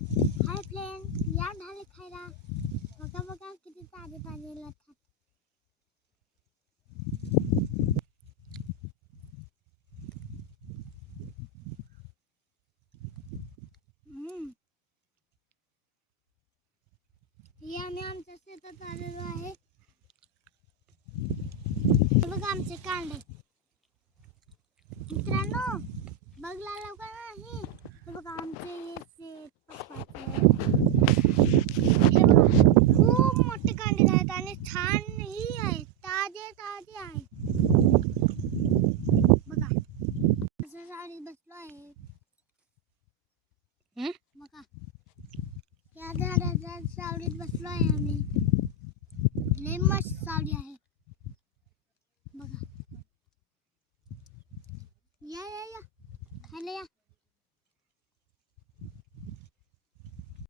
Hi friend, या ढाले खायला. बघा बघा किती ताजे ताजे लागतात. हे आम्ही आमच्या शेतात आलेलो आहे. हे बघा आमचे कांदे. मित्रांनो बघला लवकर नाही. हे बघा आमचे हे शेत पप्पाचे. हे बघा खूप मोठे कांदे आहेत आणि छानही आहेत. ताजे ताजे आहेत. बघा असं सावलीत बसलो आहे. बघा या झाडाच्या सावलीत बसलो आहे आम्ही. लय मस्त सावली आहे.